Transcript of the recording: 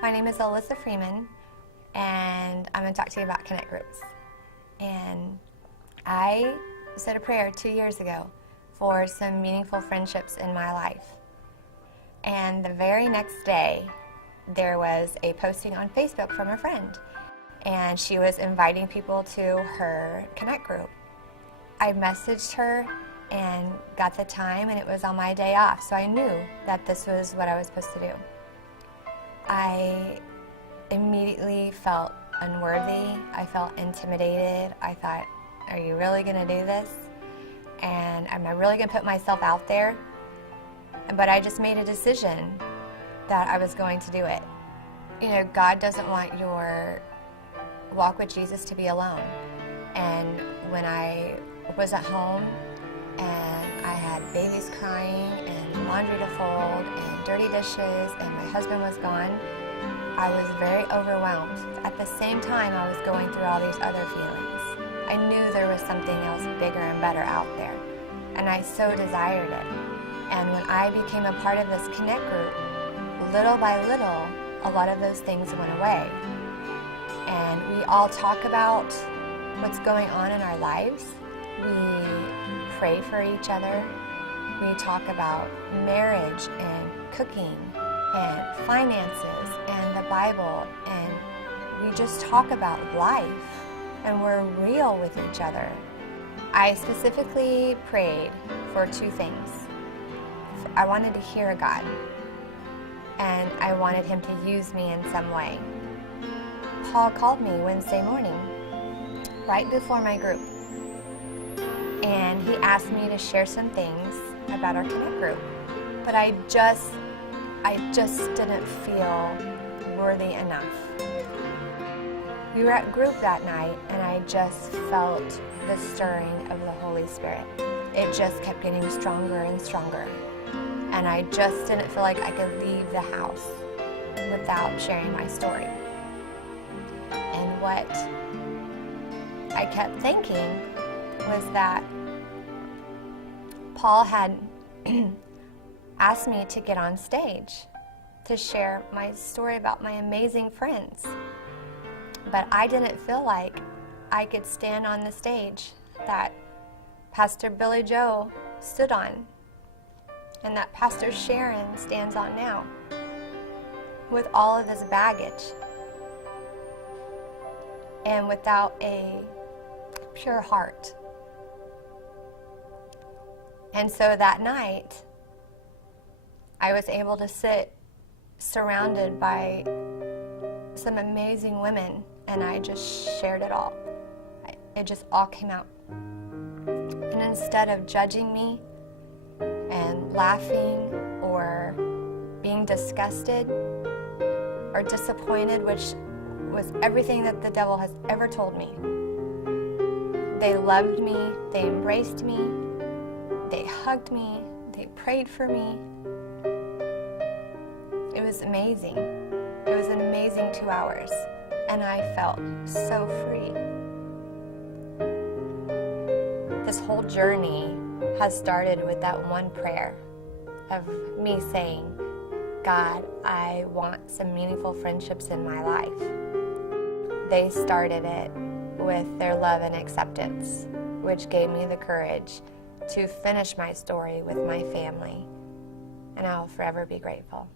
My name is Alissa Freeman, and I'm going to talk to you about Connect Groups. And I said a prayer 2 years ago for some meaningful friendships in my life. And the very next day, there was a posting on Facebook from a friend, and she was inviting people to her Connect Group. I messaged her and got the time, and it was on my day off, so I knew that this was what I was supposed to do. I immediately felt unworthy. I felt intimidated. I thought, are you really going to do this? And am I really going to put myself out there? But I just made a decision that I was going to do it. You know, God doesn't want your walk with Jesus to be alone. And when I was at home and I had babies crying and laundry to fold and dirty dishes and my husband was gone, I was very overwhelmed. At the same time, I was going through all these other feelings. I knew there was something else bigger and better out there, and I so desired it. And when I became a part of this Connect Group, little by little, a lot of those things went away. And we all talk about what's going on in our lives. We pray for each other. We talk about marriage and cooking and finances and the Bible, and we just talk about life, and we're real with each other. I specifically prayed for two things. I wanted to hear God, and I wanted Him to use me in some way. Paul called me Wednesday morning, right before my group, and he asked me to share some things about our Connect Group, but I just didn't feel worthy enough. We were at group that night, and I just felt the stirring of the Holy Spirit. It just kept getting stronger and stronger, and I just didn't feel like I could leave the house without sharing my story. And what I kept thinking was that Paul had asked me to get on stage to share my story about my amazing friends. But I didn't feel like I could stand on the stage that Pastor Billy Joe stood on and that Pastor Sharon stands on now with all of this baggage and without a pure heart. And so that night, I was able to sit surrounded by some amazing women, and I just shared it all. It just all came out. And instead of judging me and laughing or being disgusted or disappointed, which was everything that the devil has ever told me, they loved me, they embraced me, they hugged me, they prayed for me. It was amazing. It was an amazing 2 hours, and I felt so free. This whole journey has started with that one prayer of me saying, God, I want some meaningful friendships in my life. They started it with their love and acceptance, which gave me the courage to finish my story with my family, and I'll forever be grateful.